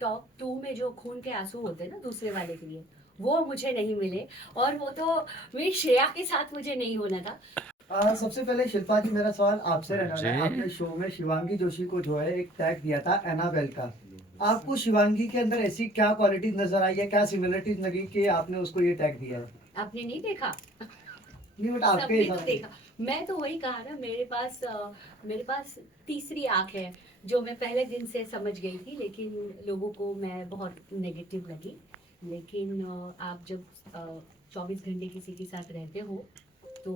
Top 2 में जो खून के आंसू होते हैं ना दूसरे वाले के लिए, वो मुझे नहीं मिले। और वो तो मेरी श्रेया के साथ मुझे नहीं होना था। सबसे पहले शिल्पा जी, मेरा सवाल आपसे रहने वाला है। जी। आपने शो में शिवांगी जोशी को जो है एक टैग दिया था एनाबेल का। आपको शिवांगी के अंदर ऐसी क्या क्वालिटी नजर आई है, क्या सिमिलरिटीज लगी कि आपने उसको ये टैग दिया है? आपने नहीं देखा? नहीं, बट आपके सबने तो हिसाब से। देखा। मैं तो वही कहा ना, मेरे पास तीसरी आंख है, जो मैं पहले दिन से समझ गई थी, लेकिन लोगों को मैं बहुत नेगेटिव लगी। लेकिन आप जब 24 घंटे किसी के साथ रहते हो, तो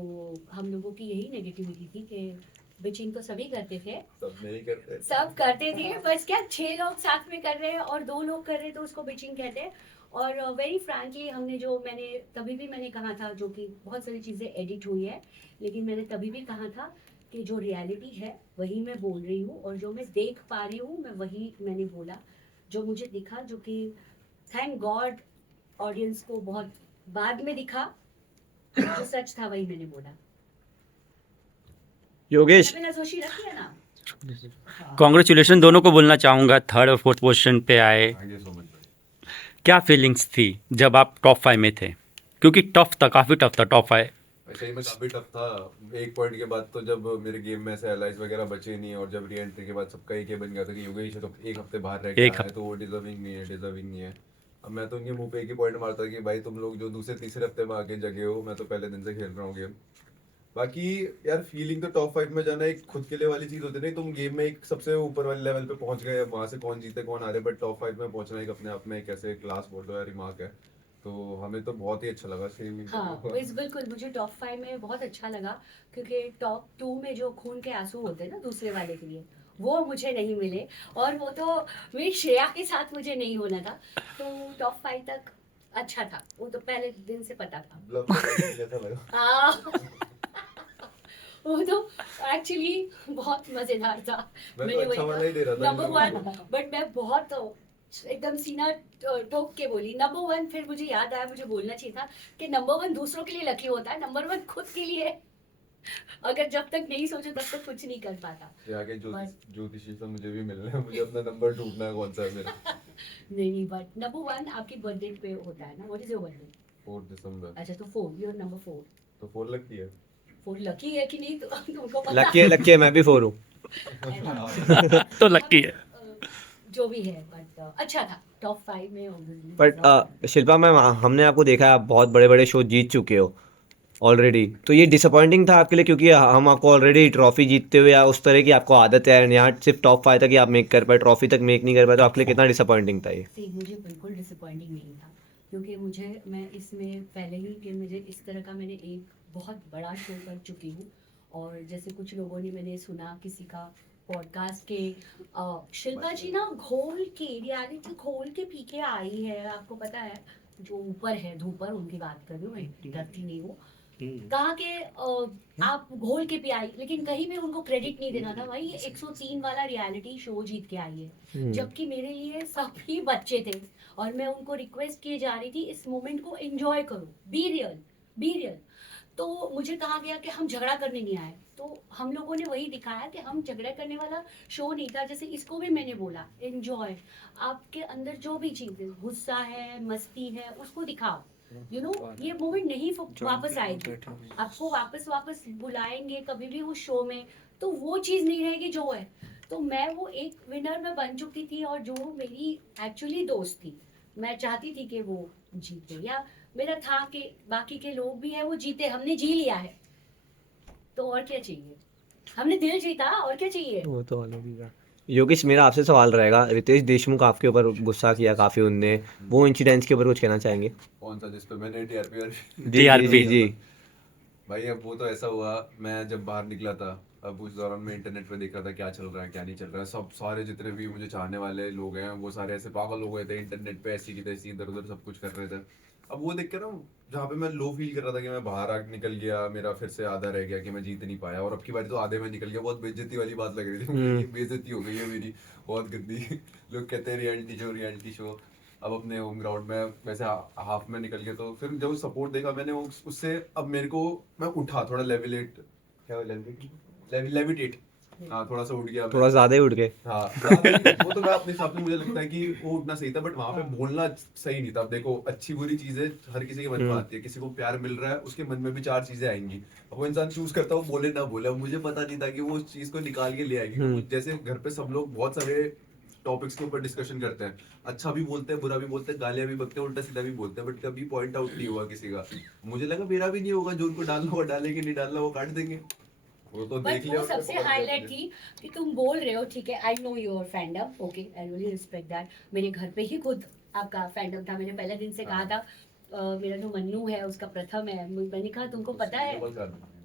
हम लोगों की यही नेगेटिविटी थी कि बिचिंग तो सभी करते थे, सब नहीं करते। सब करते थे, बस क्या 6 लोग साथ में कर रहे हैं और 2 लोग कर रहे हैं तो उसको बिचिंग कहते हैं। और वेरी फ्रैंकली हमने जो मैंने तभी भी मैंने कहा था, जो कि बहुत सारी चीज़ें एडिट हुई है, लेकिन मैंने तभी भी कहा था कि जो रियलिटी है वही मैं बोल रही हूँ, और जो मैं देख पा रही हूँ मैं वही मैंने बोला, जो मुझे दिखा, जो कि थैंक गॉड ऑडियंस को बहुत बाद में दिखा। जो सच था वही मैंने बोला। योगेश, मैंने जोशी रख लिया ना। कॉन्ग्रेचुलेशन दोनों को बोलना चाहूँगा, थर्ड और फोर्थ पोजीशन पे आए। Thank you so much. क्या फीलिंग्स थी जब आप टॉप 5 में थे? क्योंकि टफ था, काफ़ी टफ था टॉप 5। सही में काफी टफ था। एक पॉइंट के बाद तो जब मेरे गेम में से एलाइज वगैरह बचे नहीं, और जब री एंट्री के बाद सबका एक ये बन गया था कि योगेश है तो एक हफ्ते बाहर रह के एक आया है तो वो डिजर्विंग नहीं है, डिजर्विंग नहीं है। अब मैं तो उनके मुंह पे एक ही पॉइंट मारता कि भाई तुम लोग जो दूसरे तीसरे हफ्ते में आके जगे हो, मैं तो पहले दिन से खेल रहा हूँ गेम। बाकी यार फीलिंग तो टॉप 5 में जाना एक खुद के लिए वाली चीज होती है, नहीं तुम गेम में एक सबसे ऊपर वाले लेवल पे पहुंच गए, अब वहां से कौन जीते कौन हारे, बट टॉप 5 में पहुंचना एक अपने आप में एक ऐसे क्लास बोल दो या रिमार्क है। तो हमें तो बहुत ही अच्छा लगा सेम। हाँ, बिल्कुल मुझे टॉप 5 में बहुत अच्छा लगा, क्योंकि टॉप 2 में जो खून के आंसू होते हैं ना दूसरे वाले के लिए, वो मुझे नहीं मिले। और वो तो मेरी श्रेया के साथ मुझे नहीं होना था। तो टॉप 5 तक अच्छा था, वो तो पहले दिन से पता था। ब्लफ जैसा लगा। हाँ। वो तो एक्चुअली बहुत मजेदार था। मैं तो मैंने अच्छा वही वाला ही दे रहा कहा था इन नंबर लोगों 1, को। बट मैं बहुत एकदम सीना ठोक के बोली नंबर 1। फिर मुझे याद आया मुझे बोलना चाहिए था कि नंबर 1 दूसरों के लिए लकी होता है, नंबर 1 खुद के लिए है। अगर जब तक नहीं सोचो तब तक कुछ नहीं कर पाता। ये आगे But- ज्योतिषी से मुझे भी मिलना है, मुझे अपना नंबर ढूंढना है कौन सा है मेरा। नहीं, बट नंबर 1 आपकी बर्थडे पे होता है ना। What is your birthday? 4 दिसंबर। अच्छा, तो 4, योर नंबर 4। तो 4 लगती है। 4 लकी है कि नहीं तो तुमको पता। लकी है, मैं भी 4 हूँ। तो लकी है। जो भी है, बट अच्छा था टॉप 5 में obviously बट deserved है। शिल्पा मैम, हमने आपको देखा है, आप बहुत बड़े बड़े शो जीत चुके हो ऑलरेडी, तो ये डिसअपॉइंटिंग था आपके लिए क्योंकि हम आपको ऑलरेडी ट्रॉफी जीतते हुए, या उस तरह की आपको आदत है, यहाँ सिर्फ टॉप 5 तक ही आप मेक कर पाए, ट्रॉफी तक मेक नहीं कर पाए, तो आपके लिए कितना डिसअपॉइंटिंग था ये? सी मुझे बिल्कुल डिसअपॉइंटिंग नहीं था, क्योंकि मैं इसमें पहले ही कि मुझे इस तरह का मैंने एक बहुत बड़ा शो कर चुकी हूँ। और जैसे कुछ लोगों ने मैंने सुना किसी का पॉडकास्ट के, शिल्पा जी ना घोल के रियलिटी घोल के पी के आई है, आपको पता है, जो ऊपर है धूपर उनकी बात कर रही हूँ, मैं डरती नहीं हूँ। कहा कि आप घोल के पियाई, लेकिन कहीं भी उनको क्रेडिट नहीं देना था। भाई ये 103 वाला रियलिटी शो जीत के आई है, जबकि मेरे लिए सभी बच्चे थे, और मैं उनको रिक्वेस्ट किए जा रही थी इस मोमेंट को एंजॉय करो, बी रियल, बी रियल। तो मुझे कहा गया कि हम झगड़ा करने नहीं आए, तो हम लोगों ने वही दिखाया कि हम झगड़ा करने वाला शो नहीं था। जैसे इसको भी मैंने बोला एंजॉय, आपके अंदर जो भी चीज़ है, गुस्सा है, मस्ती है, उसको दिखाओ। ये मोमेंट नहीं वापस आएगी, आपको वापस वापस बुलाएंगे कभी भी उस शो में, तो वो चीज़ नहीं रहेगी जो है। तो मैं वो एक विनर में बन चुकी थी, और जो मेरी एक्चुअली दोस्त थी, मैं चाहती थी कि वो जीते, या मेरा था कि बाकी के लोग भी हैं वो जीते, हमने जी लिया है, तो और क्या चाहिए, हमने दिल जीता, और क्या चाहिए। वो तो अलग ही था। योगेश, मेरा आपसे सवाल रहेगा, रितेश देशमुख आपके ऊपर गुस्सा किया काफ़ी उनने, वो इंसिडेंट्स के ऊपर कुछ कहना चाहेंगे? कौन सा जिस पे मैंने टीआरपी? जी जी जी जी। भाई अब वो तो ऐसा हुआ, मैं जब बाहर निकला था, अब उस दौरान मैं इंटरनेट पे देख रहा था क्या चल रहा है क्या नहीं चल रहा है। सब सारे जितने भी मुझे चाहने वाले लोग हैं वो सारे ऐसे पागल हो गए थे, इंटरनेट पे ऐसी की तैसी इधर उधर सब कुछ कर रहे थे। अब वो देख के ना, जहाँ पे मैं लो फील कर रहा था कि मैं बाहर आ निकल गया, मेरा फिर से आधा रह गया कि मैं जीत नहीं पाया, और अब की बारी तो आधे में निकल गया, बहुत बेइज्जती वाली बात लग रही थी मुझे कि बेइज्जती हो गई है मेरी बहुत गंदी। लोग कहते हैं रियलिटी शो रियलिटी शो। अब अपने होम ग्राउंड में वैसे हाफ में निकल गया, तो फिर जब सपोर्ट देखा मैंने उससे अब मेरे को, मैं उठा थोड़ा लेविलेट, क्या लेविटेट हाँ थोड़ा सा उठ गया मैं। थोड़ा ज़्यादा ही उठ गए। हाँ वो तो मैं अपने हिसाब से मुझे लगता है कि वो उठना सही था, बट वहां पे बोलना सही नहीं था। अब देखो अच्छी बुरी चीजें हर किसी के मन में आती है, किसी को प्यार मिल रहा है उसके मन में भी 4 चीजें आएंगी। अब वो इंसान चूज करता है वो बोले ना बोले। अब मुझे पता नहीं था कि वो उस चीज को निकाल के ले आएगी। क्योंकि जैसे घर पे सब लोग बहुत सारे टॉपिक्स के ऊपर डिस्कशन करते हैं, अच्छा भी बोलते हैं बुरा भी बोलते हैं, गालियां भी बकते हैं उल्टा सीधा भी बोलते हैं, बट कभी पॉइंट आउट नहीं हुआ किसी का। मुझे लगा मेरा भी नहीं होगा, जो उनको डालना होगा डालेंगे, नहीं डालना वो काट देंगे। वो तो देख बट लिया वो उन्होंने, सबसे पकड़ लिया हाईलाइट मुझे। थी कि तुम बोल रहे हो, ठीक है, I know your fandom, okay, I really respect that. मेरे घर पे ही खुद आपका फैंडम था, मैंने पहले दिन से कहा था मेरा जो मन्नू है उसका प्रथम है, मैंने कहा तुमको पता है,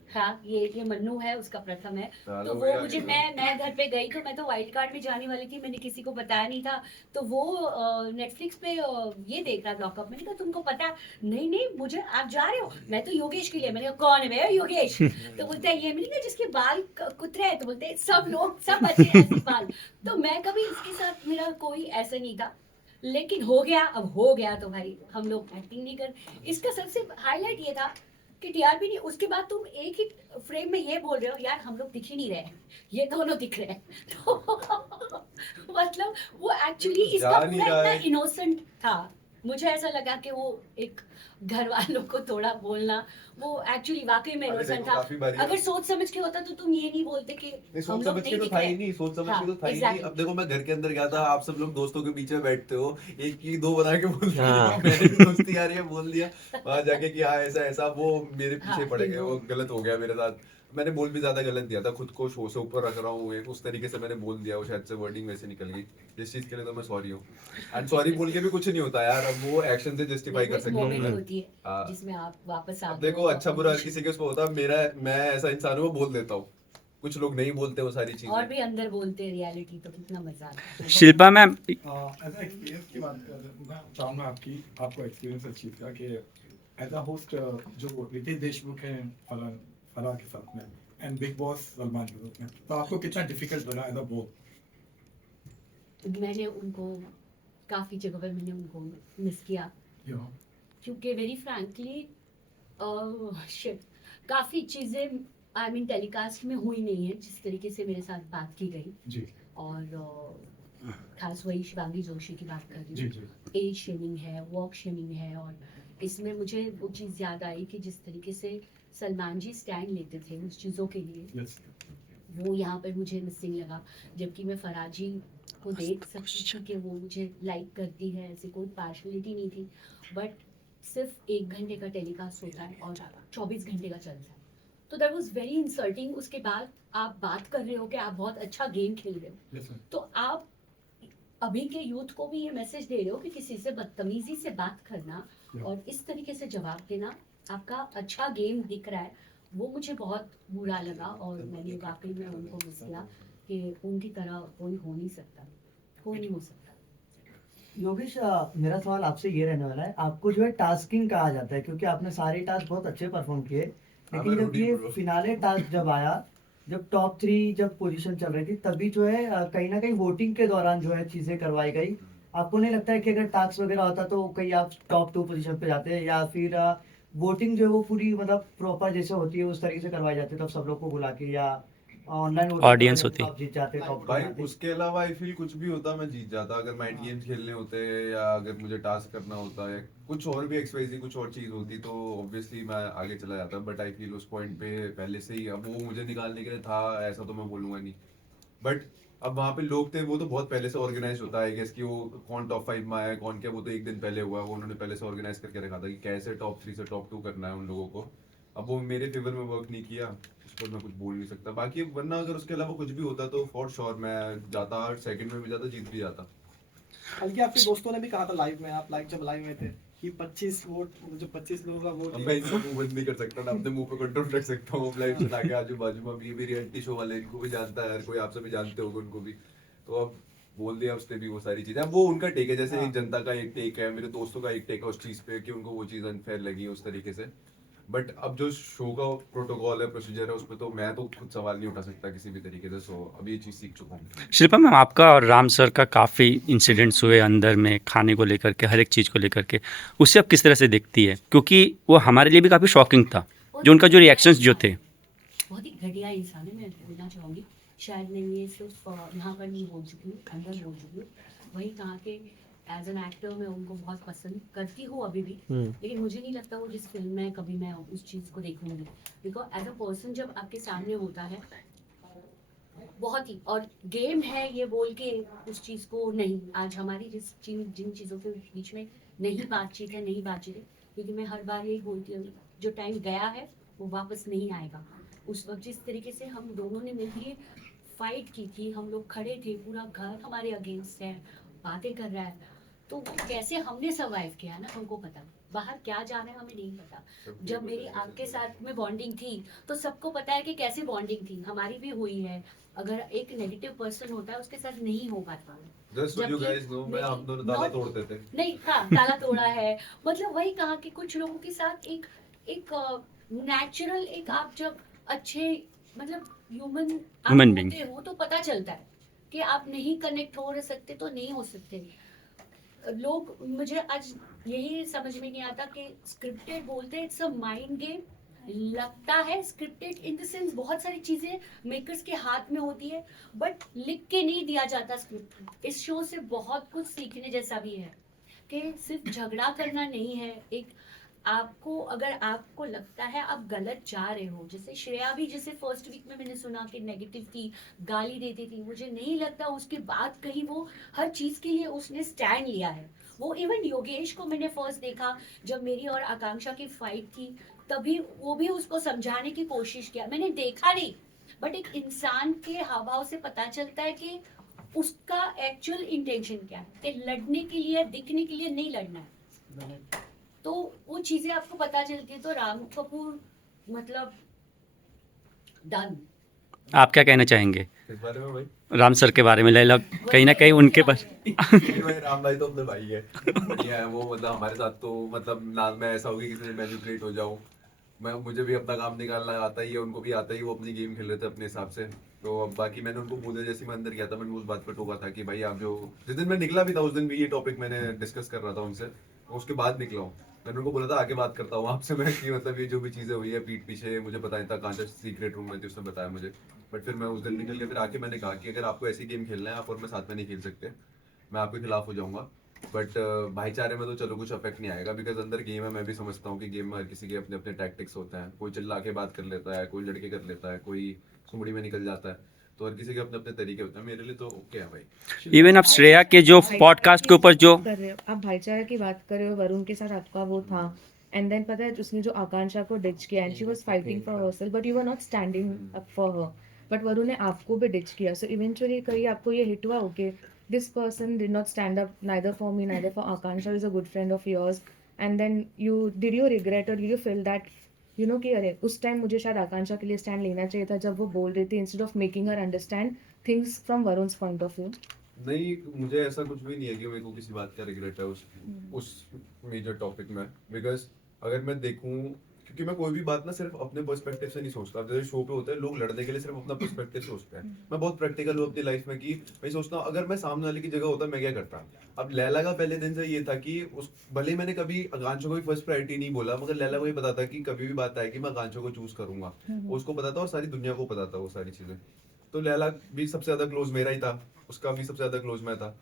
हाँ ये मन्नू है उसका प्रथम है। तो वो मुझे मैं घर पे गई तो मैं तो वाइल्ड कार्ड में जाने वाली थी, मैंने किसी को बताया नहीं था। तो वो नेटफ्लिक्स पे ये देख रहा लॉकअप, मैंने कहा तुमको पता? नहीं नहीं मुझे, आप जा रहे हो? मैं तो योगेश के लिए। मैंने कहा कौन है भैया योगेश? तो बोलते हैं ये, मैंने कहा जिसके बाल कुतरे हैं। तो बोलते हैं सब लोग सब बच्चे ऐसे बाल। तो मैं कभी इसके साथ मेरा कोई ऐसा नहीं था, लेकिन हो गया, अब हो गया तो भाई हम लोग एक्टिंग नहीं कर। इसका सबसे हाईलाइट ये था कि टीआरपी नहीं, उसके बाद तुम एक ही फ्रेम में ये बोल रहे हो यार हम लोग दिख ही नहीं रहे हैं, ये दोनों दिख रहे हैं। तो मतलब वो एक्चुअली इसका जा नहीं पूरा रहा इतना है। इनोसेंट था। मुझे ऐसा लगा कि वो एक घर वालों को थोड़ा बोलना, वो एक्चुअली वाकई में अरे इनोसेंट देखो, था। काफी बारी अगर सोच समझ के होता तो तुम ये नहीं बोलते कि नहीं, हम सोच लोग समझ के नहीं तो दिख था रहे ही हैं। नहीं, सोच समझ हाँ, के तो था ही नहीं। exactly. अब देखो मैं घर के अंदर गया था, आप सब लोग दोस्तों के बीच में बैठते हो, एक की दो बना के बोल दिया, हाँ। मैंने भी दोस्ती आ रही है बोल दिया वहां जाके कि हाँ ऐसा ऐसा, वो मेरे पीछे हाँ, पड़ गए, देखो। वो गलत हो गया मेरे साथ। मैंने बोल भी ज्यादा गलत दिया था, खुद को शो से ऊपर रख रहा हूँ एक उस तरीके से मैंने बोल दिया, वो शायद से वर्डिंग वैसे निकल गई, जिस चीज के लिए तो मैं सॉरी हूँ। एंड सॉरी बोल के भी कुछ नहीं होता यार, अब वो एक्शन से जस्टिफाई कर सकते हो। मोमेंट होती है हाँ। जिसमें आप वापस आ अब गए देखो हो अच्छा बुरा हर अपनी किसी के उसमें होता है, मेरा मैं ऐसा इंसान हूँ वो बोल देता हूँ, कुछ लोग नहीं बोलते वो सारी और चीजें। भी अंदर बोलते हैं रियलिटी, तो कितना मजा आता है। शिल्पा मैम, एज एक्सपीरियंस की बात करना चाहूँगा आपको एक्सपीरियंस अच्छी था कि एज अ होस्ट जो रितेश देशमुख है फराह के साथ में एंड बिग बॉस सलमान के साथ में, तो आपको कितना डिफिकल्ट लगा एज अ बोथ? मैंने उनको काफ़ी जगह पर मैंने उनको मिस किया, क्योंकि वेरी फ्रैंकली शिट काफ़ी चीज़ें आई मीन टेलीकास्ट में हुई नहीं है जिस तरीके से मेरे साथ बात की गई। जी और खास वही शिवांगी जोशी की बात कर रही जी हूँ। जी एज शेमिंग है, वॉक शेमिंग है, और इसमें मुझे वो चीज़ याद आई कि जिस तरीके से सलमान जी स्टैंड लेते थे उस चीज़ों के लिए, यस वो यहाँ पर मुझे मिसिंग लगा। जबकि मैं फराजी को देख सकती थी कि वो मुझे लाइक करती है, ऐसी कोई पार्शलिटी नहीं थी, बट सिर्फ 1 घंटे का टेलीकास्ट होता है और 24 घंटे का चलता है, तो दैट वाज वेरी इंसल्टिंग। उसके बाद आप बात कर रहे हो कि आप बहुत अच्छा गेम खेल रहे हो, यस तो आप अभी के यूथ को भी ये मैसेज दे रहे हो कि किसी से बदतमीजी से बात करना और इस तरीके से जवाब देना आपका अच्छा गेम दिख रहा है, वो मुझे बहुत बुरा लगा। और मैंने वाकई में उनको मिस किया कि उनकी तरह कोई हो नहीं सकता, कोई नहीं हो सकता। योगेश, मेरा सवाल आपसे ये रहने वाला है, आपको जो है टास्किंग कहा जाता है क्योंकि आपने सारे टास्क बहुत अच्छे परफॉर्म किए, लेकिन मैं जब रूडी ये बोल रहा हूँ। फिनाले टास्क जब आया, जब टॉप 3 जब पोजीशन चल रही थी, तभी जो है कहीं ना कहीं वोटिंग के दौरान जो है चीजें करवाई गई। आपको नहीं लगता है कि अगर टास्क वगैरह होता तो कहीं आप टॉप 2 पोजीशन पे जाते, या फिर वोटिंग जो है वो पूरी मतलब प्रॉपर जैसे होती है उस तरीके से करवाई जाती, तब सब लोग को बुला के, या ऑनलाइन Audience होती। आप जीत जाते टॉप 2 भाई जाते? उसके अलावा आई फील कुछ भी होता मैं जीत जाता, अगर माइंड गेम्स खेलने होते या अगर मुझे टास्क करना होता या कुछ और भी एक्सवाइजी कुछ और चीज होती तो ऑब्वियसली मैं आगे चला जाता, बट आई फील उस पॉइंट पे पहले से ही अब वो मुझे निकालने के लिए था, ऐसा तो मैं बोलूंगा नहीं। बट अब वहाँ पे लोग थे, वो तो बहुत पहले से ऑर्गेनाइज होता है कि वो कौन टॉप 5 में आया कौन क्या, वो तो एक दिन पहले हुआ, वो उन्होंने पहले से ऑर्गेनाइज करके रखा था कि कैसे टॉप 3 से टॉप 2 करना है उन लोगों को। अब वो मेरे फेवर में वर्क नहीं किया, उस पर मैं कुछ बोल नहीं सकता। बाकी वरना अगर उसके अलावा कुछ भी होता तो फॉर श्योर मैं जाता, सेकंड में भी जाता, जीत भी जाता। बल्कि आपके दोस्तों ने भी कहा था लाइव में, आप लाइव जब लाइव में थे, कि 25 वोट, जो 25 लोगों का वोट अब मैं इनको मुंह बंद नहीं कर सकता ना, अपने मुंह पे कंट्रोल रख सकता हूँ लाइव चला के आजू बाजू में। ये भी रियलिटी शो वाले, इनको भी जानता है हर कोई, आप सभी जानते होगे उनको भी, तो अब बोल दिया उसने भी वो सारी चीजें। अब वो उनका टेक है, जैसे एक जनता का एक टेक है, मेरे दोस्तों का एक टेक है उस चीज पे कि उनको वो चीज अनफेयर लगी उस तरीके से। बट अब जो शो का प्रोटोकॉल है, प्रोसीजर है, उस पर तो मैं तो खुद सवाल नहीं उठा सकता किसी भी तरीके से। सो अब ये चीज सीख चुका हूँ। शिल्पा मैम, आपका और राम सर का काफ़ी इंसिडेंट्स हुए अंदर में, खाने को लेकर के, हर एक चीज़ को लेकर के, उससे आप किस तरह से देखती है? क्योंकि वो हमारे लिए भी काफ़ी शॉकिंग था, जो उनका जो रिएक्शंस जो थे। बहुत ही घटिया इंसान है, मैं बोलना चाहूँगी। शायद मैं ये सिर्फ यहाँ पर नहीं बोल चुकी हूँ, अंदर बोल चुकी हूँ। वही कहा कि एज एन एक्टर मैं उनको बहुत पसंद करती हूँ अभी भी, लेकिन मुझे नहीं लगता वो जिस फिल्म में कभी मैं उस चीज़ को देखूंगी, बिकॉज एज अ पर्सन जब आपके सामने होता है बहुत ही, और गेम है ये बोल के उस चीज़ को नहीं, आज हमारी जिन चीज़ों के बीच में नहीं बातचीत है, क्योंकि मैं हर बार यही बोलती हूँ, जो टाइम गया है वो वापस नहीं आएगा। उस वक्त जिस तरीके से हम दोनों ने मिलकर फाइट की थी, हम लोग खड़े थे, पूरा घर हमारे अगेंस्ट है, बातें कर रहा है, तो वो कैसे हमने सर्वाइव किया ना, हमको पता। बाहर क्या जा रहा है हमें नहीं पता। जब मेरी आपके साथ में बॉन्डिंग थी तो सबको पता है कि कैसे बॉन्डिंग थी, हमारी भी हुई है। अगर एक नेगेटिव पर्सन होता है उसके साथ नहीं हो पाता। Just so you जबकि guys know, मैं हम दोनों ताला तोड़ते थे। नहीं, हाँ, ताला तोड़ा है। मतलब वही कहा कि कुछ लोगों के साथ एक एक नेचुरल, एक आप जब अच्छे मतलब ह्यूमन Human being. होते हो तो पता चलता है कि आप नहीं कनेक्ट हो सकते तो नहीं हो सकते। लोग, मुझे आज यही समझ में नहीं आता कि स्क्रिप्टेड बोलते हैं, इट्स अ माइंड गेम। लगता है स्क्रिप्टेड इन द सेंस बहुत सारी चीजें मेकर्स के हाथ में होती है, बट लिख के नहीं दिया जाता स्क्रिप्ट। इस शो से बहुत कुछ सीखने जैसा भी है कि सिर्फ झगड़ा करना नहीं है। एक आपको, अगर आपको लगता है आप गलत जा रहे हो, जैसे श्रेया भी, जैसे फर्स्ट वीक में मैंने सुना कि नेगेटिव थी, गाली देती थी, मुझे नहीं लगता उसके बाद कहीं वो हर चीज के लिए उसने स्टैंड लिया है। वो इवन योगेश को मैंने फर्स्ट देखा जब मेरी और आकांक्षा की फाइट थी, तभी वो भी उसको समझाने की कोशिश किया, मैंने देखा नहीं, बट एक इंसान के हाव भाव से पता चलता है कि उसका एक्चुअल इंटेंशन क्या है, कि लड़ने के लिए, दिखने के लिए नहीं लड़ना है। तो वो चीजें आपको पता चलती है। तो राम कपूर मतलब डन। आप क्या कहना चाहेंगे इस बारे में भाई राम सर के बारे में? लैला, कहीं ना कहीं उनके पास नहीं भाई, राम भाई तो अपने भाई है, बढ़िया है वो। मतलब हमारे साथ तो मतलब ना मैं ऐसा होगी किसी से मैनिपुलेट हो जाऊं। मुझे भी अपना काम निकालना आता ही है, उनको भी आता ही, वो अपनी गेम खेल रहे थे अपने हिसाब से। तो अब बाकी मैंने उनको बोला, जैसे मैं अंदर गया था मैंने उस बात पर टोका था कि भाई आप जो, जिस दिन मैं निकला भी था उस दिन भी ये टॉपिक मैंने डिस्कस कर रहा था उनसे, उसके बाद निकला हूँ। मैंने उनको बोला था आगे बात करता हूँ आपसे मैं, कि मतलब ये जो भी चीज़ें हुई है पीठ पीछे, मुझे पता नहीं था, कांचा सीक्रेट रूम में थी उसने बताया मुझे। बट फिर मैं उस दिन निकल के फिर आके मैंने कहा कि अगर आपको ऐसी गेम खेलना है आप और मैं साथ में नहीं खेल सकते, मैं आपके खिलाफ हो जाऊंगा। बट भाईचारे में तो चलो कुछ अफेक्ट नहीं आएगा, बिकॉज अंदर गेम है। मैं भी समझता हूँ कि गेम में हर किसी के अपने अपने टैक्टिक्स होते हैं, कोई चिल्ला के बात कर लेता है, कोई लड़के कर लेता है, कोई सुमड़ी में निकल जाता है, तो हर किसी के अपने अपने तरीके होते हैं। मेरे लिए तो ओके है भाई। इवन आप श्रेया के जो पॉडकास्ट के ऊपर जो कर रहे हो आप, भाईचारे की बात कर रहे हो, वरुण के साथ आपका वो था, एंड देन पता है उसने जो आकांक्षा को डिच किया, and she was fighting for herself but you were not standing up for her, but Varun ने आपको भी डिच किया। सो इवेंचुअली कहीं आपको ये हिट हुआ, okay this person did not stand up neither for me neither for Akanksha, is a good friend of yours, and then did you regret or did you feel that you know कि अरे उस time मुझे शायद आकांक्षा के लिए stand लेना चाहिए था जब वो बोल रही थी, instead of making her understand things from Varun's point of view? नहीं, मुझे ऐसा कुछ भी नहीं है कि मेरे को किसी बात का रिग्रेट है उस मेजर टॉपिक में। बिकॉज अगर मैं देखूं, क्योंकि मैं कोई भी बात ना सिर्फ अपने पर्सपेक्टिव से नहीं सोचता। अब जैसे शो पे होता है लोग लड़ने के लिए सिर्फ अपना पर्सपेक्टिव सोचते हैं, मैं बहुत प्रैक्टिकल हूँ अपनी लाइफ में, कि मैं सोचता हूँ अगर मैं सामने वाले की जगह होता मैं क्या करता। अब लैला का पहले दिन से ये था कि उस, भले मैंने कभी आकांक्षा को भी फर्स्ट प्रायोरिटी नहीं बोला, मगर लैला को ये पता था कि कभी भी बात आएगी मैं आकांक्षा को चूज करूंगा, उसको पता था और सारी दुनिया को पता था वो सारी चीजें। तो लैला भी सबसे ज्यादा क्लोज मेरा ही था, उसका भी सबसे ज्यादा क्लोज मैं था।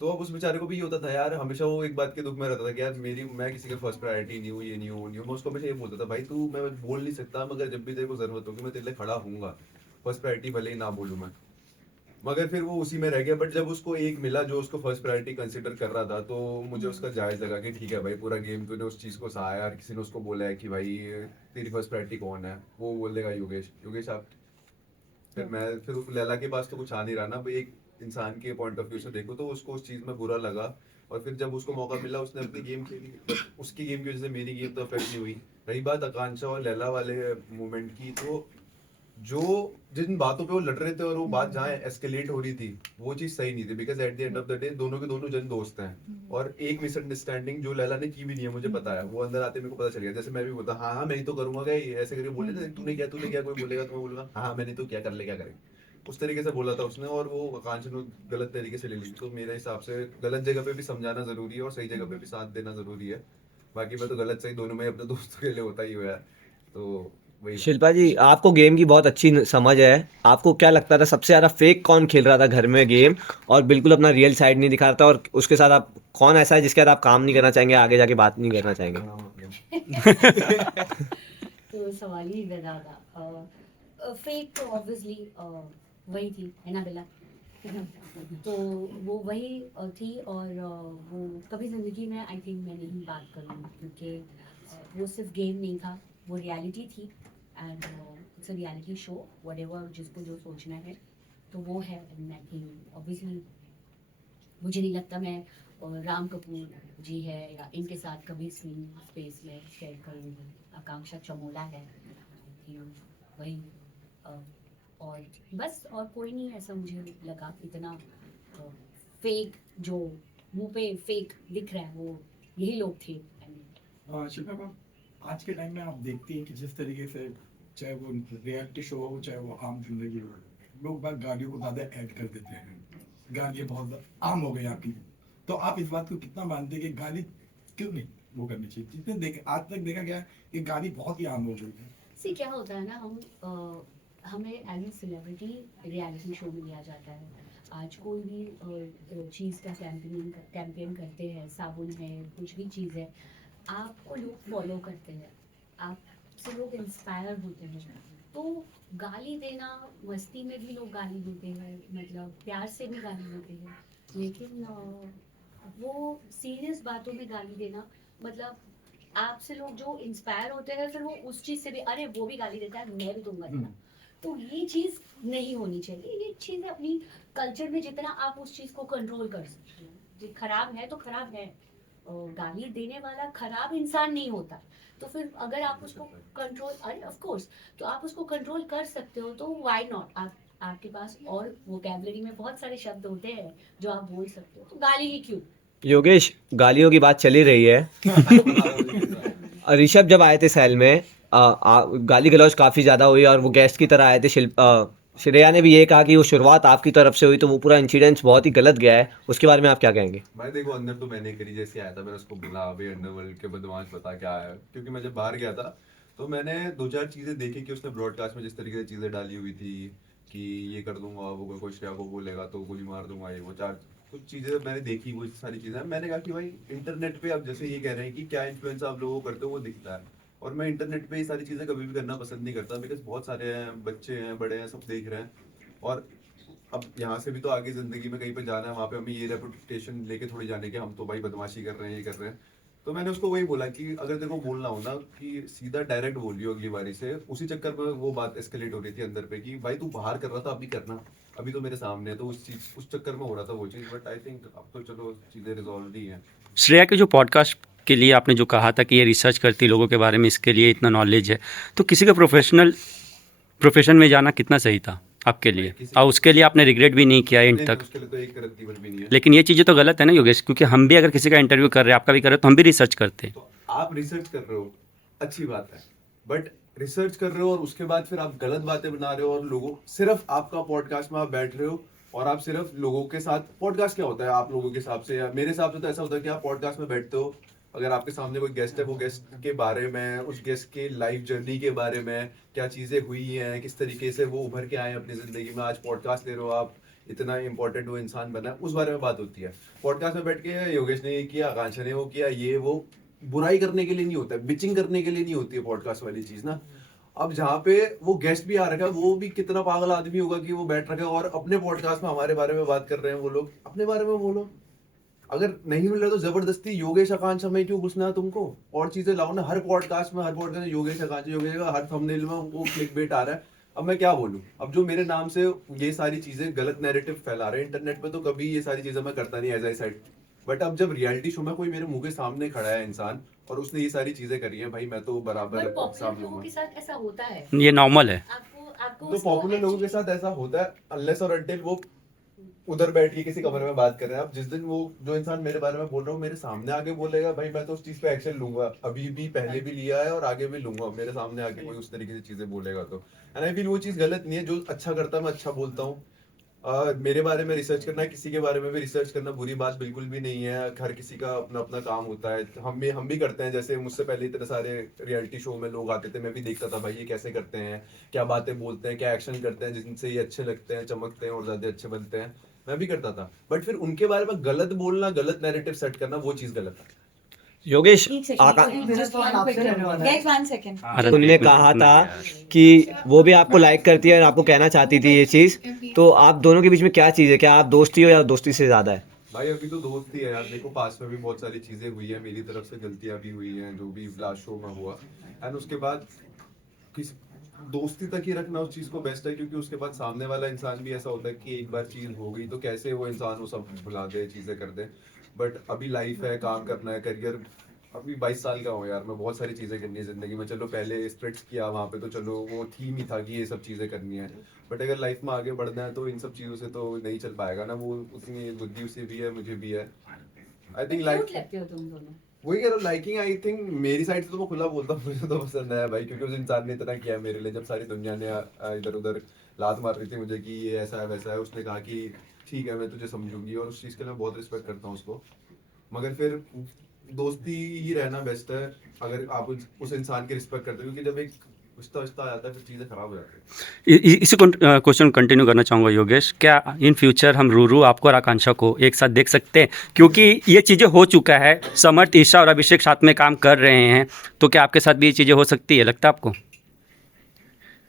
तो अब उस बेचारे को भी ये होता था यार, हमेशा वो एक बात के दुख में रहता था कि यार मैं किसी का फर्स्ट प्रायोरिटी नहीं हूँ, ये नहीं हूँ, मैं उसको हमेशा ये बोलता था भाई तू, मैं बोल नहीं सकता मगर जब भी तेरे को जरूरत होगी मैं तेरे लिए खड़ा हूँगा, फर्स्ट प्रायोरिटी भले ही ना बोलूँ मैं। मगर फिर वो उसी में रह गया। बट जब उसको एक मिला जो उसको फर्स्ट प्रायोरिटी कंसिडर कर रहा था, तो मुझे उसका जायज लगा कि ठीक है भाई, पूरा गेम तूने उस चीज को सहाया और किसी ने उसको बोला है कि भाई तेरी फर्स्ट प्रायोरिटी कौन है, वो बोल देगा योगेश आप। फिर लैला के पास तो कुछ आ नहीं रहा ना भाई, एक इंसान के पॉइंट ऑफ व्यू से देखो तो उसको उस चीज में बुरा लगा। और फिर जब उसको मौका मिला उसने अपनी गेम खेली, बट उसकी गेम की वजह से मेरी गेम तो अफेक्ट नहीं हुई। रही बात आकांक्षा और लैला वाले मूवमेंट की, तो जो जिन बातों पे वो लड़ रहे थे और वो बात जहाँ एस्केलेट हो रही थी वो चीज सही नहीं थी। Because at the end of the day दोनों के दोनों जन दोस्त हैं, और एक मिसअंडरस्टैंडिंग जो लैला ने की भी नहीं है मुझे पता है, वो अंदर आते मेरे को पता चल गया। जैसे मैं भी बोलता हाँ मैं ही तो करूंगा, क्या ऐसे करके बोले थे, तूने क्या, कोई बोलेगा तो मैं बोलूंगा हाँ मैंने तो क्या, कर ले क्या करेंगे, उस तरीके से बोला था उसने। और वो आकांक्षा ने गलत तरीके से ले ली। तो मेरे हिसाब से गलत जगह पे भी समझाना जरूरी है और सही जगह पे भी साथ देना जरूरी है। बाकी मैं तो गलत सही दोनों में अपने दोस्तों के लिए होता ही हुआ है, तो वही शिल्पा जी, आपको गेम की बहुत अच्छी समझ है। आपको क्या लगता था सबसे ज़्यादा फेक कौन खेल रहा था घर में गेम, और बिल्कुल अपना रियल साइड नहीं दिखा रहा था, और उसके साथ आप कौन ऐसा है जिसके साथ आप काम नहीं करना चाहेंगे, आगे जाके बात नहीं करना चाहेंगे? तो सवाल ही गधा था। फेक तो ऑब्वियसली वही थी, है ना बेला? तो वो वही थी, और वो कभी ज़िंदगी में आई थिंक मैं नहीं बात करूँगी, क्योंकि वो सिर्फ गेम नहीं था, वो रियलिटी थी। And it's a reality show, whatever जिसको जो सोचना है तो वो है। एंड आई थिंक ऑब्वियसली मुझे नहीं लगता मैं राम कपूर जी है या इनके साथ कभी स्क्रीन स्पेस में शेयर करूँगी। आकांक्षा चमोला है, I think वही और बस, और कोई नहीं ऐसा मुझे लगा। इतना फेक जो मुंह पे फेक दिख रहा है वो यही लोग थे। शिल्पा मैम, आज के टाइम में आप देखती हैं कि जिस तरीके से चाहे वो रियलिटी शो हो चाहे वो आम जिंदगी हो, लोग बाग गालियों को ज़्यादा ऐड कर देते हैं। गालियाँ बहुत आम हो गई आपकी। तो आप इस बात को कितना मानते हैं कि गाली क्यों नहीं वो करनी चाहिए? जितने देखे आज तक देखा गया है कि गाली बहुत ही आम हो गई है। सी क्या होता है ना, हमें as a celebrity reality show में लिया जाता है। आज कोई भी चीज़ का कैंपेन करते हैं, साबुन है, कुछ भी चीज़ है, आपको लोग फॉलो करते हैं, आपसे लोग इंस्पायर होते हैं। तो गाली देना, मस्ती में भी लोग गाली देते हैं, मतलब प्यार से भी गाली देते हैं, लेकिन वो सीरियस बातों में गाली देना, मतलब आपसे लोग जो इंस्पायर होते हैं फिर वो उस चीज़ से भी, अरे वो भी गाली देता है मैं भी दूंगा देना। तो ये चीज़ नहीं होनी चाहिए। ये चीज़ अपनी कल्चर में जितना आप उस चीज़ को कंट्रोल कर सकते हो, जो खराब है तो खराब है। गाली देने वाला खराब इंसान नहीं होता। तो फिर अगर आप उसको कंट्रोल, अरे ऑफ कोर्स, तो आप उसको कंट्रोल कर सकते हो तो व्हाई नॉट। आपके पास और वोकैबुलरी में बहुत सारे शब्द होते हैं जो आप बोल सकते हो, तो गाली ही क्यों? योगेश, गालियों की बात चली रही है। ऋषभ जब आए थे सेल में, गाली गलौज काफ़ी ज़्यादा हुई और वो गेस्ट की तरह आए थे। श्रेया ने भी ये कहा कि वो शुरुआत आपकी तरफ से हुई, तो वो पूरा इंसिडेंस बहुत ही गलत गया है। उसके बारे में आप क्या कहेंगे? भाई देखो, अंदर तो मैंने करी, जैसे आया था मैंने उसको बोला अभी अंडरवर्ल्ड के बदमाश बता क्या है, क्योंकि मैं जब बाहर गया था तो मैंने दो चार चीजें देखी कि उसने ब्रॉडकास्ट में जिस तरीके से चीजें डाली हुई थी कि ये कर दूंगा, वो कोई श्रेया को बोलेगा तो गोली मार दूंगा, ये वो चार कुछ चीजें मैंने देखी, वो सारी चीजें मैंने कहा कि भाई इंटरनेट पे अब जैसे ये कह रहे हैं कि क्या इन्फ्लुएंस आप लोगों को करते हो वो दिखता है, और मैं इंटरनेट पे ये सारी चीजें कभी भी करना पसंद नहीं करता, बिकॉज बहुत सारे हैं, बच्चे हैं, बड़े हैं, सब देख रहे हैं, और अब यहाँ से भी तो आगे जिंदगी में कहीं पे जाना है, वहाँ पे हमें ये रेपुटेशन लेके थोड़ी जाने के हम तो भाई बदमाशी कर रहे हैं, ये कर रहे हैं। तो मैंने उसको वही बोला कि अगर तेरे को बोलना हो ना कि सीधा डायरेक्ट बोलियो अगली बारी से। उसी चक्कर में वो बात एस्केलेट हो रही थी अंदर पे कि भाई तू बाहर कर रहा था, अभी करना, अभी तो मेरे सामने है, तो उस चक्कर में हो रहा था वो चीज़। बट आई थिंक अब तो चलो चीज़ें रिजॉल्व ही हैं। श्रेया के जो पॉडकास्ट के लिए आपने जो कहा था कि ये रिसर्च करती लोगों के बारे में, इसके लिए इतना नॉलेज है, तो किसी का प्रोफेशन में जाना कितना सही था आपके लिए, और उसके लिए आपने रिग्रेट भी नहीं किया एंड तक? उसके लिए तो एक रत्ती भर भी नहीं है। लेकिन ये चीज़ें तो गलत है ना योगेश, क्योंकि हम भी अगर किसी का इंटरव्यू कर रहे हैं, आपका भी कर रहे हैं, तो हम भी रिसर्च करते हैं। तो आप रिसर्च कर रहे हो, अच्छी बात है, बट रिसर्च कर रहे हो और उसके बाद फिर आप गलत बातें बना रहे हो, और लोगों सिर्फ आपका पॉडकास्ट में आप बैठ रहे हो और आप सिर्फ लोगों के साथ, पॉडकास्ट क्या होता है आप लोगों के हिसाब से या मेरे हिसाब से तो ऐसा होता है कि आप पॉडकास्ट में बैठते हो, अगर आपके सामने कोई गेस्ट है, वो गेस्ट के बारे में, उस गेस्ट के लाइफ जर्नी के बारे में, क्या चीज़ें हुई हैं, किस तरीके से वो उभर के आए हैं अपनी ज़िंदगी में, आज पॉडकास्ट ले रहे हो आप, इतना इंपॉर्टेंट वो इंसान बना है, उस बारे में बात होती है। पॉडकास्ट में बैठ के योगेश ने ये किया, आकांक्षा ने वो किया, ये वो बुराई करने के लिए नहीं होता है, बिचिंग करने के लिए नहीं होती है पॉडकास्ट वाली चीज़ ना। अब जहाँ पे वो गेस्ट भी आ रखा है, वो भी कितना पागल आदमी होगा कि वो बैठ रखा है और अपने पॉडकास्ट में हमारे बारे में बात कर रहे हैं। वो लोग अपने बारे में बोलो, अगर नहीं मिल रहा तो जबरदस्ती योगेश आकांक्षा में क्यों घुसना है तुमको, और चीजें लाओ ना। हर पॉडकास्ट में योगेश आकांक्षा, हर थंबनेल में वो क्लिक बेट आ रहा है। अब मैं क्या बोलूं, अब जो मेरे नाम से ये सारी चीजें गलत नैरेटिव फैला रहे हैं इंटरनेट पे, तो कभी ये सारी चीजें मैं करता नहीं एज आई साइड। बट अब जब रियलिटी शो में कोई मेरे मुंह के सामने खड़ा है इंसान और उसने ये सारी चीजें करी हैं, भाई मैं तो बराबर बट पॉपुलर सामने लोगों के साथ ऐसा होता है, ये नॉर्मल है। आपको तो उसको पॉपुलर लोगों के actually- साथ ऐसा होता है अनलेस और अनटिल वो उधर बैठ के किसी कमरे में बात कर रहे हैं। अब जिस दिन वो जो इंसान मेरे बारे में बोल रहा हूँ मेरे सामने आके बोलेगा, भाई मैं तो उस चीज पे एक्शन लूंगा, अभी भी पहले भी लिया है और आगे भी लूंगा। मेरे सामने आके कोई उस तरीके से चीजें बोलेगा तो, एंड आई फील वो चीज गलत नहीं है। जो अच्छा करता है मैं अच्छा बोलता हूँ, मेरे बारे में रिसर्च करना, किसी के बारे में भी रिसर्च करना बुरी बात बिल्कुल भी नहीं है। हर किसी का अपना अपना काम होता है, हम भी करते हैं। जैसे मुझसे पहले इतने सारे रियलिटी शो में लोग आते थे, मैं भी देखता था भाई ये कैसे करते हैं, क्या बातें बोलते हैं, क्या एक्शन करते हैं जिनसे ये अच्छे लगते हैं, चमकते हैं और ज्यादा अच्छे बनते हैं। मैं भी करता था, बट फिर उनके बारे में गलत बोलना, गलत नैरेटिव सेट करना, वो चीज गलत है। योगेश मेरा सवाल आपसे रहने वाला है। Guys, 1 second. तुमने कहा था कि वो भी आपको लाइक करती है और आपको कहना चाहती थी ये चीज़, तो आप दोनों के बीच में क्या चीज़ है? क्या आप दोस्ती हो या दोस्ती से ज़्यादा है? भाई अभी तो दोस्ती है यार। देखो पास में भी बहुत सारी चीजें हुई है, मेरी तरफ से गलतियां भी हुई हैं, जो भी लास्ट शो में हुआ, एंड उसके बाद किस दोस्ती तक ही रखना उस चीज को बेस्ट है, क्योंकि उसके बाद सामने वाला इंसान भी ऐसा होता है कि एक बार चीज हो गई तो कैसे वो इंसान वो सब भुला दे, चीजें कर दे। बट अभी लाइफ है, काम करना है, करियर। अभी 22 साल का हूँ यार मैं, बहुत सारी चीजें करनी है जिंदगी में। चलो पहले स्ट्रिक्ट किया वहाँ पे, तो चलो वो थीम ही था कि ये सब चीजें करनी है, बट अगर लाइफ में आगे बढ़ना है तो इन सब चीजों से तो नहीं चल पाएगा ना। वो उतनी बुद्धि उसे भी है, मुझे भी है। आई थिंक क्यूट लगते हो तुम दोनों। वही कह रहा हूँ, लाइकिंग आई थिंक मेरी साइड से तो मैं खुला बोलता हूँ, मुझे तो पसंद आया भाई, क्योंकि उस इंसान ने इतना किया है मेरे लिए। जब सारी दुनिया ने इधर उधर लात मार रही थी मुझे कि ये ऐसा है वैसा है, उसने कहा कि ठीक है मैं तुझे समझूंगी, और उस चीज़ के लिए मैं बहुत रिस्पेक्ट करता हूँ उसको। मगर फिर दोस्ती ही रहना बेस्ट है अगर आप उस इंसान की रिस्पेक्ट करते हो, क्योंकि जब एक रिश्ता आ जाता है फिर चीज़ें खराब हो जाती है। इसी क्वेश्चन कंटिन्यू करना चाहूँगा योगेश, क्या इन फ्यूचर हम रूरू आपको और आकांक्षा को एक साथ देख सकते हैं? क्योंकि ये चीज़ें हो चुका है, समर्थ, ईशा और अभिषेक साथ में काम कर रहे हैं, तो क्या आपके साथ भी ये चीज़ें हो सकती है, लगता है आपको?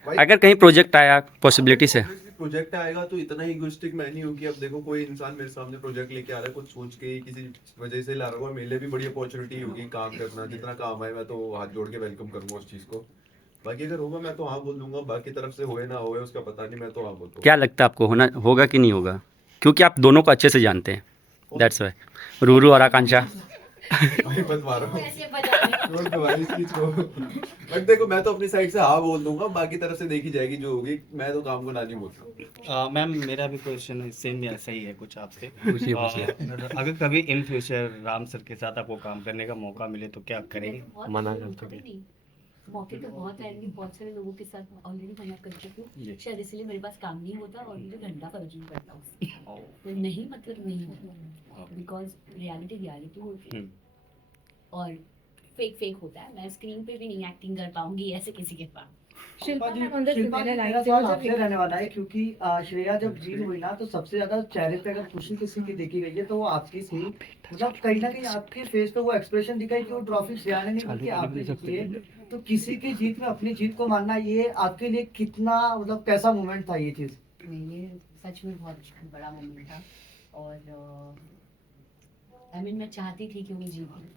अगर कहीं प्रोजेक्ट आया पॉसिबिलिटी से। प्रोजेक्ट आएगा तो इतना ही इगोइस्टिक मैं नहीं हूँ कि अब देखो कोई इंसान मेरे सामने प्रोजेक्ट लेके आ रहा है, कुछ सोच के ही किसी वजह से ला रहा होगा, मेरे लिए भी बड़ी अपॉर्चुनिटी होगी काम करना। जितना काम आए मैं तो हाथ जोड़ के वेलकम करूंगा उस चीज़ को। बाकी अगर होगा मैं तो हाँ बोल दूंगा, बाकी तरफ से होए ना होए उसका पता नहीं, मैं तो हाँ बोलता हूँ। क्या लगता है आपको, होना होगा कि नहीं होगा? क्योंकि आप दोनों को अच्छे से जानते हैं, दैट्स वाई। रूरू और आकांक्षा भाई मत मारो, छोड़ दो भाई इस चीज को। बट देखो मैं तो अपनी साइड से हाँ बोल दूंगा, बाकी तरफ से देखी जाएगी जो होगी। मैं तो काम को ना नहीं बोलता। मैम मेरा भी क्वेश्चन सेम ऐसा ही है कुछ आपसे। पूछिए। अगर कभी इन फ्यूचर राम सर के साथ आपको काम करने का मौका मिले तो क्या करेंगे? मना कर सके। मौके तो बहुत आएंगे, बहुत सारे लोगों के साथ ऑलरेडी मना कर चुकी हूँ, शायद इसलिए मेरे पास काम नहीं होता और मुझे घंटा फर्क नहीं पड़ता उससे। नहीं मतलब नहीं, बिकॉज रियलिटी होती है और फेक होता है। मैं स्क्रीन पे भी नहीं एक्टिंग कर पाऊंगी ऐसे किसी के पास। Shilpa ji, ma'am on the Shilpa ji, similar मेरा lines, सवाल जब आपसे रहने वाला है, क्योंकि श्रेया जब जीत हुई ना तो सबसे ज्यादा चेहरे पे अगर खुशी किसी की देखी गई है तो वो आपकी थी। मतलब कहीं ना कहीं आपके फेस पे वो एक्सप्रेशन दिखा है कि वो ट्रॉफी श्रेया ने नहीं बल्कि आपने जीती है। तो किसी की जीत में अपनी जीत को मानना, ये आपके लिए कितना मतलब कैसा मोमेंट था ये चीज? नहीं, ये सच में बहुत बड़ा मोमेंट था और मैं चाहती थी कि वो जीते।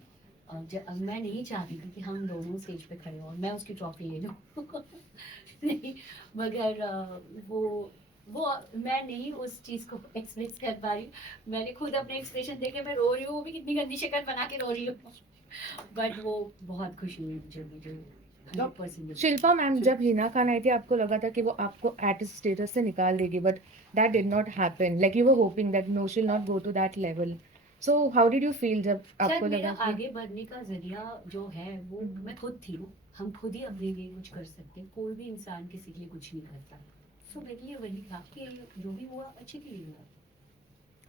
और मैं नहीं चाहती थी कि हम दोनों स्टेज पे खड़े हों और मैं उसकी ट्रॉफी ले लूँ। नहीं, मगर वो मैं नहीं उस चीज़ को एक्सप्रेस कर पा रही। मैंने खुद अपने एक्सप्रेशन देखे मैं रो रही हूँ, वो भी कितनी गंदी शक्ल बना के रो रही हूँ। बट वो बहुत खुशी हुई मुझे 100%। शिल्पा मैम, जब हिना खान आई थी आपको लगा था कि वो आपको एट स्टेटस से निकाल देगी, but that did not happen. Like you were hoping that no she will not go to that level. So how did you feel जब शायद आपको मेरा लगा कि आगे बढ़ने का जरिया जो है वो मैं खुद थी। हम खुद ही अपने लिए कुछ कर सकते हैं, कोई भी इंसान किसी के लिए कुछ नहीं करता। सो मेरे लिए वही था कि जो भी हुआ अच्छे के लिए हुआ।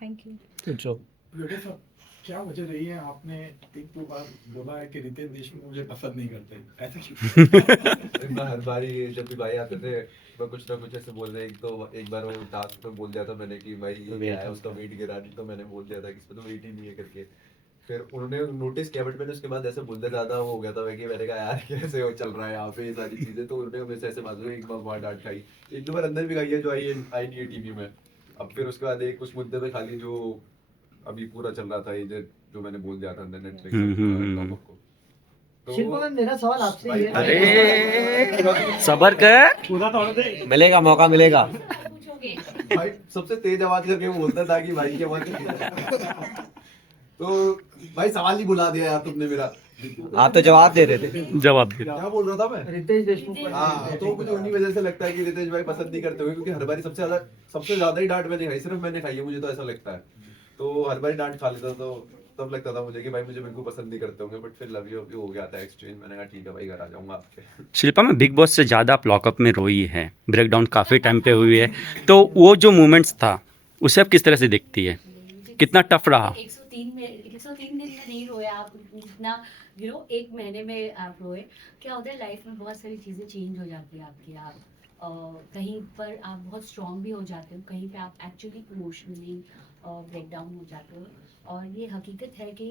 Thank you. Good job. Yogesh sir, क्या वजह रही है आपने एक दो बार बोला है कि रितेश देशमुख मुझे पसंद नहीं करते, ऐसा क्यों? मैं हर बारी जब भी भाई आते थे मैं कुछ ना कुछ ऐसे बोल रहे, एक बार वो टास्क में बोल दिया था मैंने कि भाई ये आया उसका वेट गिरा, तो मैंने बोल दिया था कि इसमें तो वेट ही नहीं है करके। फिर उन्होंने नोटिस किया, बट मैंने उसके बाद ऐसे बोलते ज़्यादा वो हो गया था कि मैंने कहा यार कैसे वो चल रहा है यहाँ पे ये सारी चीज़ें। तो उन्होंने हमेशा ऐसे बात एक बार वहाँ डांट खाई, एक दो बार अंदर भी खाई है जो आई नहीं है टीवी में। अब फिर उसके बाद एक कुछ मुद्दे पे खाली जो अभी पूरा चल रहा था ये जो मैंने बोल दिया था अंदर नेटफ्लिक्स को। शिल्पा मैम, मेरा सवाल आपसे ये है। अरे सबर कर, मिलेगा, मौका मिलेगा। भाई सबसे तेज आवाज करके वो बोलता था कि भाई की आवाज तो भाई सवाल ही बुला दिया यार तुमने मेरा। आप तो जवाब दे रहे थे। जवाब दे। क्या बोल रहा था मैं? रितेश देशमुख। हाँ, तो मुझे उन्हीं वजह से लगता है कि रितेश भाई पसंद नहीं करते हुए, क्योंकि हर बारी सबसे ज्यादा ही डांट मैंने खाई, सिर्फ मैंने खाई है, मुझे तो ऐसा लगता है। तो हर बारी डांट खा लेता तो तब लगता था मुझे कि भाई मुझे बिल्कुल पसंद नहीं करते होंगे, बट फिर लव यू हो गया था एक्सचेंज। मैंने कहा ठीक है भाई, घर आ जाऊंगा आपके। शिल्पा में बिग बॉस से ज़्यादा आप लॉकअप में रोई है, ब्रेकडाउन काफ़ी टाइम पे हुई है, तो वो जो मोमेंट्स था उसे आप किस तरह से देखती है? कितना टफ रहा? 103 दिन में नहीं रोए आप, जितना एक महीने में आप रोए। क्या होता है लाइफ में, बहुत सारी चीज़ें चेंज हो जाती है आपकी। आप कहीं पर आप बहुत स्ट्रांग भी हो जाते हो, कहीं पे आप एक्चुअली इमोशनली ब्रेक डाउन हो जाते हो। और ये हकीकत है कि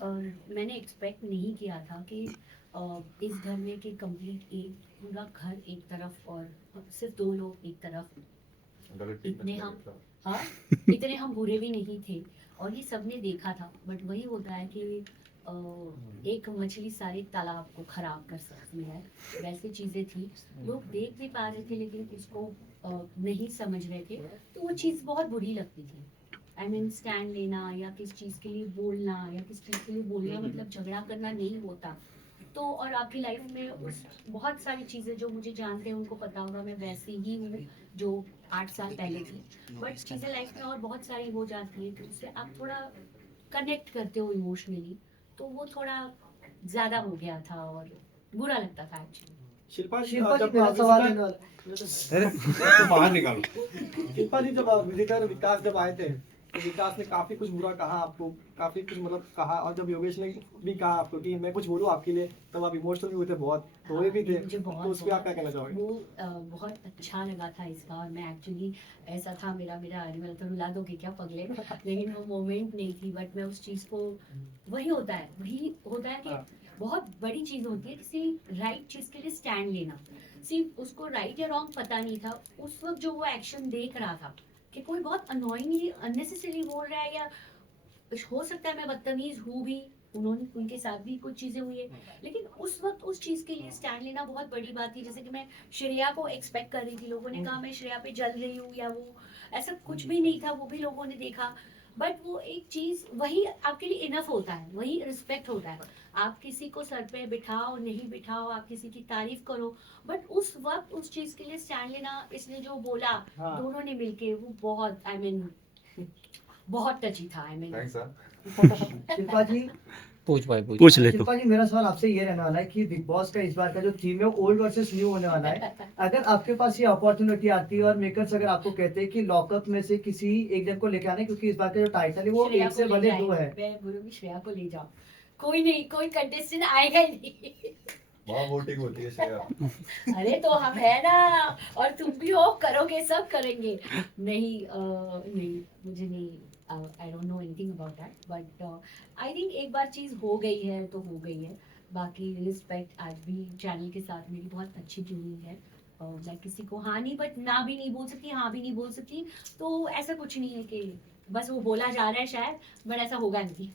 मैंने एक्सपेक्ट नहीं किया था कि इस घर में कि कंप्लीट एक पूरा घर एक तरफ और सिर्फ 2 लोग एक तरफ, गलत टीम इतने में हम था। हाँ इतने हम बुरे भी नहीं थे, और ये सबने देखा था। बट वही होता है कि एक मछली सारे तालाब को खराब कर सकती है, वैसी चीजें थी। लोग देख भी पा रहे थे लेकिन इसको नहीं समझ रहे थे, तो वो चीज़ बहुत बुरी लगती थी। आई मीन स्टैंड लेना या किस चीज़ के लिए बोलना, या किस चीज़ के लिए बोलना मतलब झगड़ा करना नहीं होता। तो और आपकी लाइफ में उस बहुत सारी चीज़ें जो मुझे जानते हैं उनको पता होगा, मैं वैसी ही हूँ जो 8 साल पहले थी। बट चीज़ें लाइफ में और बहुत सारी हो जाती है, तो उससे आप थोड़ा कनेक्ट करते हो इमोशनली, तो वो थोड़ा ज़्यादा हो गया था और बुरा लगता था एक्चुअली। शिल्पा जी शिल्पा जी जब मेरा सवाल है विजिटर बाहर निकालो। शिल्पा जी जब विजिटर विकास जब आए थे तो विकास ने काफी कुछ बुरा कहा आपको, काफी कुछ मतलब कहा, और जब योगेश ने भी कहा आपको कि मैं कुछ बोलूं आपके लिए, तब आप इमोशनल भी हुए थे, बहुत रोए भी थे। मुझे तो उस पर आप क्या कहना चाहोगे? वो बहुत अच्छा लगा था इसका। और मैं एक्चुअली ऐसा था, मेरा आने वाला था, रुला दोगे क्या पगले, लेकिन वो मोमेंट नहीं थी। बट मैं उस चीज़ को, वही होता है कि बहुत बड़ी चीज़ होती है किसी राइट चीज़ के लिए स्टैंड लेना। सिर्फ उसको राइट या रॉन्ग पता नहीं था उस वक्त, जो वो एक्शन देख रहा था कि कोई बहुत अनोइंगली अननेसेसरी बोल रहा है, या हो सकता है मैं बदतमीज हूँ भी, उनके साथ भी कुछ चीजें हुई है, लेकिन उस वक्त उस चीज के लिए स्टैंड लेना बहुत बड़ी बात थी। जैसे कि मैं श्रेया को एक्सपेक्ट कर रही थी, लोगों ने कहा मैं श्रेया पे जल रही हूँ, या वो ऐसा कुछ भी नहीं था, वो भी लोगों ने देखा। बट वो एक चीज, वही आपके लिए इनफ होता है, वही रिस्पेक्ट होता है। आप किसी को सर पे बिठाओ नहीं बिठाओ, आप किसी की तारीफ करो, बट उस वक्त उस चीज के लिए स्टैंड लेना, इसने जो बोला दोनों ने मिलके, वो बहुत बहुत टची था। Thanks sir. शिल्पा जी पूछ ले तो। शिल्पा जी, मेरा सवाल आपसे ये रहने वाला है कि बिग बॉस का इस बार का जो थीम है ओल्ड वर्सेस न्यू होने वाला है। अगर आपके पास ये अपॉर्चुनिटी आती है और मेकर्स अगर आपको कहते हैं कि लॉकअप में से किसी एक जन को लेके आना है, क्योंकि इस बार का जो टाइटल है वो श्रेया एक से को ले बने जाए, 2 है। मैं बोलूंगी श्रेया को ले जाओ, कोई नहीं, कोई कंटेस्टेंट आएगा ही नहीं। वहाँ वोटिंग होती है श्रेया। अरे तो हम है ना, और तुम भी हो, करोगे, सब करेंगे। नहीं नहीं, मुझे नहीं, I don't know anything about that. But I think एक बार चीज़ हो गई है तो हो गई है। बाकी रिस्पेक्ट आज भी चैनल के साथ मेरी बहुत अच्छी ट्यूनिंग है। मैं किसी को हाँ नहीं, बट ना भी नहीं बोल सकती, हाँ भी नहीं बोल सकती। तो ऐसा कुछ नहीं है कि बस वो बोला जा रहा है शायद, बट ऐसा होगा नहीं।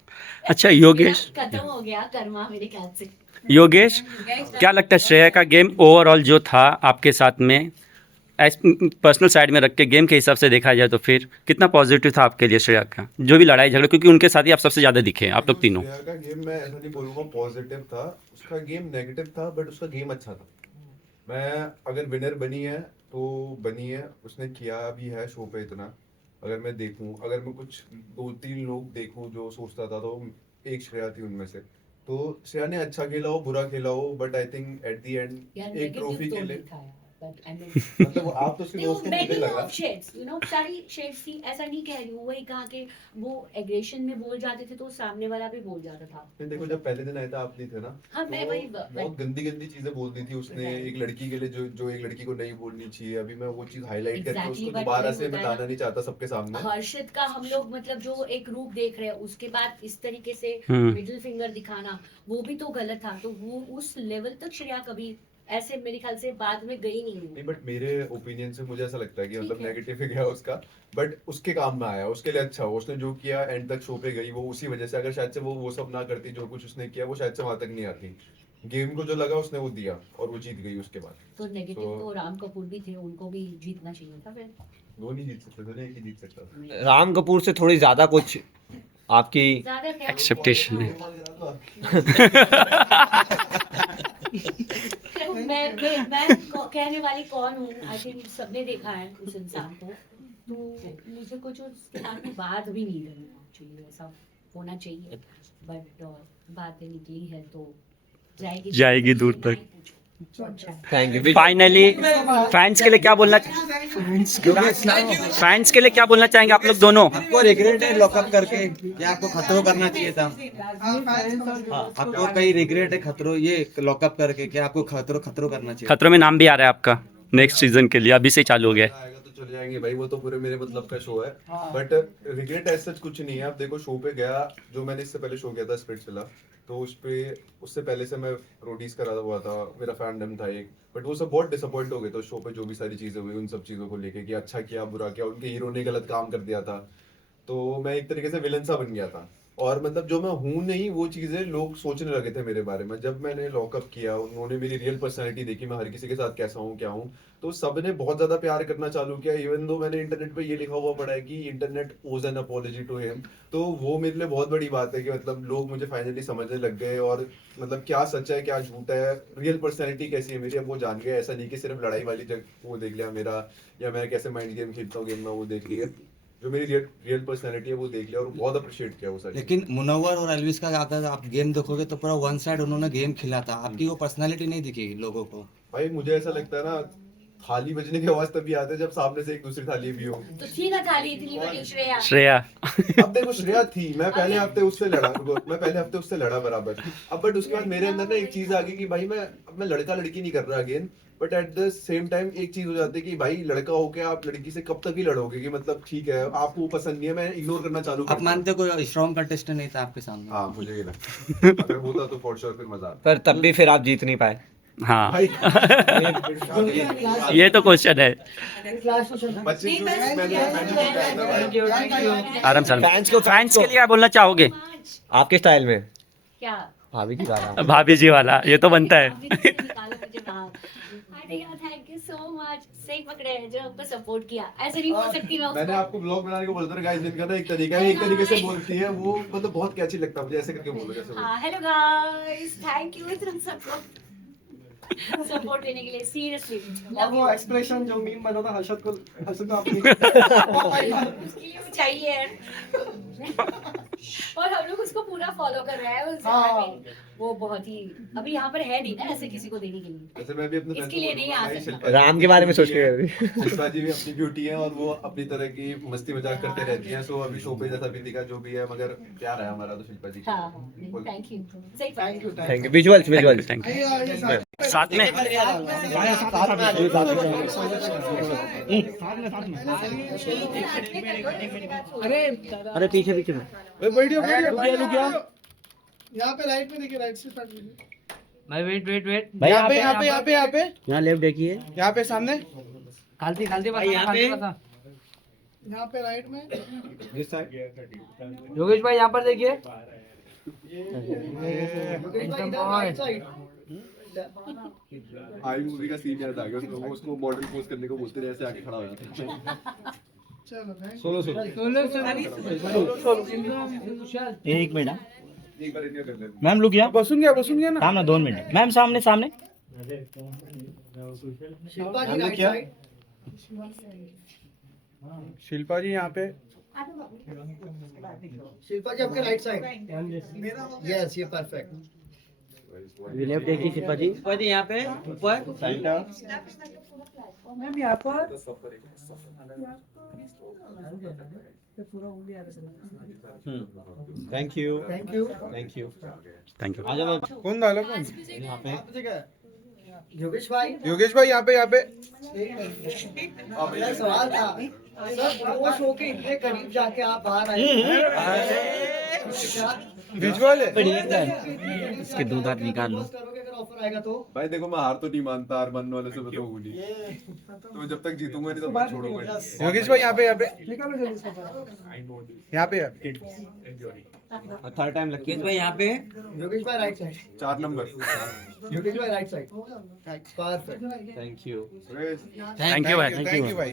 अच्छा योगेश, मेरा खत्म हो गया कर्मा मेरे ख्याल से। योगेश क्या लगता है श्रेया का गेम ओवरऑल जो था आपके साथ में, पर्सनल साइड में रख के गेम के हिसाब से देखा जाए तो फिर कितना पॉजिटिव था आपके लिए श्रेया का जो भी लड़ाई झगड़ा, क्योंकि उनके साथ ही आप सबसे ज़्यादा दिखे आप लोग तीनों? श्रेया का गेम मैं ऐसा नहीं बोलूँगा पॉजिटिव था, उसका गेम नेगेटिव था, बट उसका गेम अच्छा था। मैं अगर विनर बनी है तो बनी है, उसने किया भी है शो पे इतना। अगर मैं देखूं, अगर मैं कुछ 2-3 लोग देखूं जो सोचता था, तो एक श्रेया थी उनमें से। तो श्रेया ने अच्छा खेला हो बुरा खेला हो, but I think at the end एक ट्रॉफी के लिए मतलब आप तो उसके दोस्त को मुझे लगा सारी शेड्स थी, ऐसा नहीं कह रही हूँ। वही कहा कि वो एग्रेशन में बोल जाते थे तो सामने वाला भी बोल जाता था। फिर देखो जब पहले दिन आया था आप नहीं थे ना, हाँ, मैं तो वही बहुत गंदी गंदी चीजें बोल दी थी उसने एक लड़की के लिए, जो एक लड़की को नहीं बोलनी चाहिए। अभी मैं वो चीज हाईलाइट करके Exactly, उसको but दोबारा वही से होता है बताना ना। नहीं चाहता सबके सामने। हर्षित का हम लोग मतलब जो एक रूप देख रहे हैं, उसके बाद इस तरीके से हम्म। मिडिल फिंगर दिखाना, वो भी तो गलत था। तो वो उस लेवल तक श्रेया कभी ऐसे मेरे ख्याल से बाद में गई नहीं नहीं, है। बट मेरे ओपिनियन से मुझे ऐसा लगता है कि ठीक मतलब है। नेगेटिव ही गया उसका, बट उसके काम में आया, उसके लिए अच्छा हो। उसने जो किया एंड तक शो पे गई, वो उसी वजह से। अगर शायद से वो सब ना करती जो कुछ उसने किया, वो शायद से वहां तक नहीं आती। गेम को जो लगा उसने वो दिया और वो जीत गई उसके बाद। तो नेगेटिव तो- तो राम कपूर भी थे, उनको भी जीतना चाहिए था फिर। वो नहीं जीत सकते थे, एक ही जीत सकता था। राम कपूर से थोड़ी ज़्यादा कुछ आपकी ज्यादा क्या एक्सेप्टेशन है। मैं कहने वाली कौन हूँ? आई थिंक सबने देखा है उस इंसान को, तो मुझे कुछ उसके बारे में बात भी नहीं करनी एक्चुअली। ऐसा होना चाहिए, बट बातें निकली है तो जाएगी दूर तक। अच्छा थैंक यू। फाइनली फैंस के लिए क्या बोलना फैंस के लिए क्या बोलना चाहेंगे आप लोग दोनों? आपको रिग्रेट है लॉकअप करके या आपको खतरों करना चाहिए था? हाँ, आपको कहीं रिग्रेट है खतरों ये लॉकअप करके क्या आपको खतरों करना चाहिए? खतरों में नाम भी आ रहा है आपका नेक्स्ट सीजन के लिए, अभी से चालू हो गया है। आएगा तो चले जाएंगे भाई, वो तो पूरे मेरे मतलब का शो है, बट रिग्रेट ऐसा कुछ नहीं है। आप देखो शो पे गया, जो मैंने इससे पहले शो किया था स्पिरिट्सविला, तो उस पे उससे पहले से मैं रोडीज करा हुआ था, मेरा फैंडम था एक, बट वो सब बहुत डिसअपॉइंट हो गए थे शो पे, जो भी सारी चीजें हुई उन सब चीजों को लेके कि अच्छा किया बुरा किया, उनके हीरो ने गलत काम कर दिया था, तो मैं एक तरीके से विलन सा बन गया था। और मतलब जो मैं हूँ नहीं वो चीजें लोग सोचने लगे थे मेरे बारे में। जब मैंने लॉकअप किया, उन्होंने मेरी रियल पर्सनैलिटी देखी, मैं हर किसी के साथ कैसा हूँ क्या हूँ, तो सबने बहुत ज्यादा प्यार करना चालू किया। इवन दो मैंने इंटरनेट पे ये लिखा हुआ पड़ा है कि इंटरनेट ओज एन अपॉलजी टू हिम, तो वो मेरे लिए बहुत बड़ी बात है कि मतलब लोग मुझे फाइनली समझने लग गए, और मतलब क्या सच है क्या झूठ है, रियल पर्सनैलिटी कैसी है मेरी, अब वो जान गए। ऐसा नहीं कि सिर्फ लड़ाई वाली वो देख लिया मेरा, या मैं कैसे माइंड गेम खेलता हूँ गेम में वो देख लिया, जो मेरी रियल पर्सनैलिटी है वो देख लिया, और बहुत अप्रिशिएट किया वो सारी। लेकिन मुनव्वर और एल्विस का अगर आप गेम देखोगे तो पूरा वन साइड उन्होंने गेम खेला था, आपकी वो पर्सनालिटी नहीं दिखेगी लोगों को। भाई मुझे ऐसा लगता है ना, थाली बजने की आवाज तभी आती है जब सामने से एक दूसरी थाली भी हो। तो थी ना थाली इतनी बड़ी श्रेया। श्रेया अब देखो श्रेया थी, मैं पहले हफ्ते उससे लड़ा बराबर। अब बट उसके बाद मेरे अंदर ना एक चीज आ गई कि भाई मैं लड़का लड़की नहीं कर रहा again, but at the same time एक चीज हो जाती है कि भाई लड़का होके आप लड़की से कब तक ही लड़ोगे, कि मतलब ठीक है आपको पसंद नहीं है, मैं इग्नोर करना चालू आप मानते हो कोई स्ट्रॉन्ग कंटेस्टेंट नहीं था आपके सामने? हाँ मुझे ये लगता है अगर होता तो फॉर श्योर फिर मजा आता। पर तब भी फिर आप जीत नहीं पाए। हाँ भाई ये तो क्वेश्चन है। बच्चे आराम से फैंस के लिए क्या बोलना चाहोगे? आपके स्टाइल में क्या भाभी की गाना। भाभी जी वाला ये तो बनता है। थैंक यू सो मच, सही पकड़े हैं जो हमको सपोर्ट किया। ऐसे नहीं बोल सकती मैं मैंने उसको। आपको ब्लॉग बनाने को बोलता था गाइस, जिनका ना एक तरीका है, एक तरीके से बोलती है वो, मतलब बहुत कैची लगता है मुझे, ऐसे करके बोलो जैसे हाँ हेलो गाइस, थैंक यू इतना सपोर्ट देने के लिए, सीरियसली और वो एक्सप्रेशन जो मीम बना था हर्षद को आपने उसके लिए वो चाहिए और हम लोग उसको पूरा फॉलो कर रहे हैं उस हाँ। वो बहुत ही अभी यहाँ पर है नहीं ना ऐसे किसी को देने के लिए। वैसे मैं भी अपने इसके लिए नहीं आ सकता। राम के बारे में सोच के शिल्पा जी भी अपनी ब्यूटी है और वो अपनी तरह की मस्ती मजाक करते रहती हैं, सो अभी शो पे जैसा भी दिखा जो भी है, मगर प्यार है हमारा तो शिल्पा जी। हाँ थैंक यू, सही thank you thank you. Visuals thank you. साथ में अरे पीछे पीछे में यहाँ पे राइट में देखिए, राइट से स्टार्ट कीजिए। भाई वेट भाई यहाँ पे यहाँ लेफ्ट देखिए। यहाँ पे सामने, खालती भाई यहाँ पे यहाँ पे राइट में। योगेश भाई यहाँ पर देखिए। आई मूवी का सीन याद आ गया, उसमें वो उसको मॉडल पोज करने को बोलते रहे, ऐसे आके खड़ा हो जाता है। एक मिनट एक बार इन्हें कर लेते मैम लुक या बसून गया ना। सामने 2 मिनट मैम, सामने सामने शिल्पा जी राइट साइड। शिल्पा जी यहाँ पे, शिल्पा जी आपके राइट साइड। यस ये परफेक्ट। लेफ्ट देखिए शिल्पा जी। शिल्पा जी यहाँ पे ऊपर मैम यहाँ पर thank you thank you. Thank you thank you. आ जाओ कौन डाला कौन? यहाँ पे। आप जगह योगेश भाई, योगेश भाई यहाँ पे मेरा सवाल था सर, वो शो के इतने करीब जाके आप बाहर आए, विजुअल है। इसके 2 दांत निकाल लो। करोगे अगर ऑफर आएगा तो? भाई देखो मैं हार तो नहीं मानता, हार मानने वाले से मैं तो हूँ नहीं, तो जब तक जीतूंगा नहीं तब तक छोड़ूंगा। योगेश भाई यहाँ पे थर्ड टाइम लकी भाई यहाँ पे। योगेश भाई राइट साइड। 4 नंबर। योगेश भाई right side. Perfect. Thank you Suresh thank you भाई। थैंक यू भाई।